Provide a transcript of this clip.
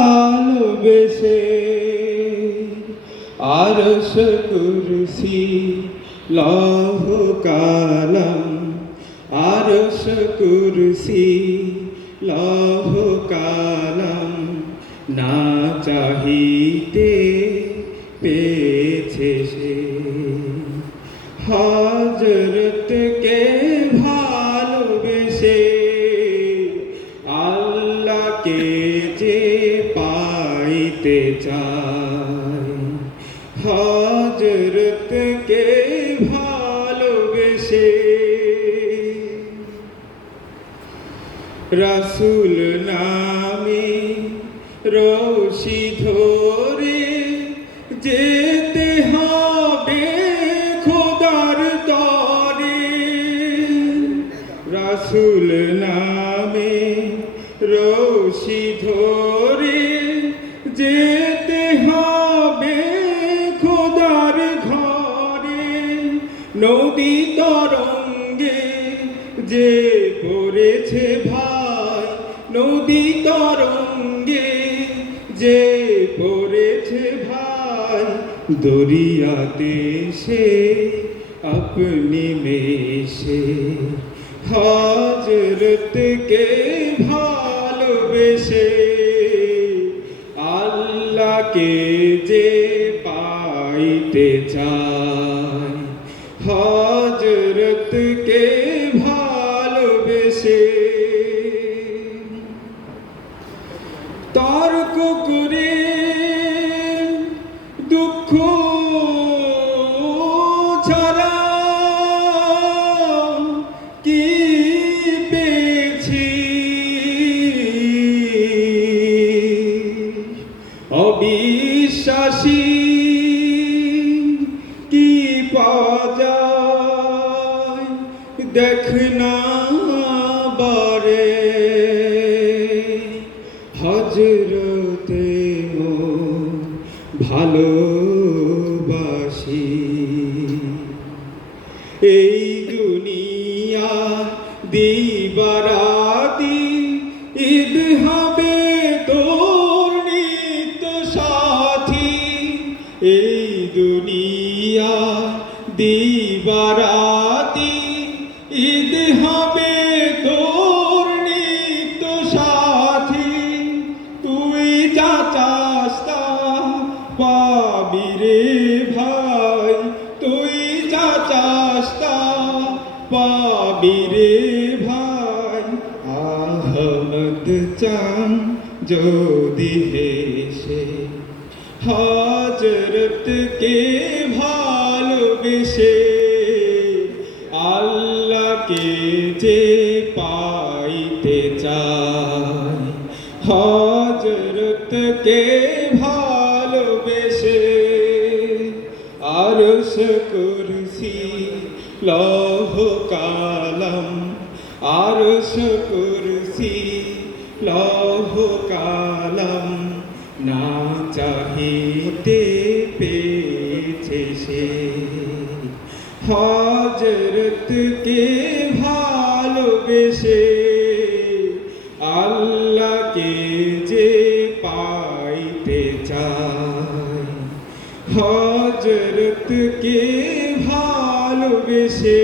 ভালোবেসে আরশ কুরসি লৌহ কালাম আরশ কুরসি লৌহ কালাম না চাহিতে পেয়েছে সে হযরতকে ভালোবেসে আল্লাহকে যে পাইতে চায় হযরতকে ভালোবেসে রাসূল নামে রশি ধরে যেতে হবে খোদার তরে রাসূল নামে রশি ধরে যেতে হবে খোদার ঘরে নদী তরঙ্গে যে পড়েছে ভাই নদী তরঙ্গে যে পড়েছে ভাই দরিয়াতে সে আপনি মেশে হযরতকে ভালোবেসে আল্লাহকে যে পাইতে চায় হযরতকে ভালোবেসে তর্ক করে দুঃখ ছাড়া কি পেয়েছি অবিশ্বাসী কি পাওয়া যায় দেখ না বারে হযরতে ভালোবাসি এই দুনিয়া দিবারাতি ঈদ হবে তোর নিত্য সাথী এই দুনিয়া দিবারাতি ঈদ হবে তোর নিত্য সাথী তুই যা চাস তা পাবি রে ভাই তুই যা চাস তা পাবি রে ভাই আহমদ চান যদি হেসে হযরতকে ভালোবেসে আল্লাহকে যে পাইতে চায় হযরতকে ভালোবেসে আরশ কুরসি লৌহ কালাম আরশ কুরসি লৌহ কালাম না চাহিতে পেয়েছে সে হযরতকে ভালোবেসে আল্লাহকে যে পাইতে চায় হযরতকে ভালোবেসে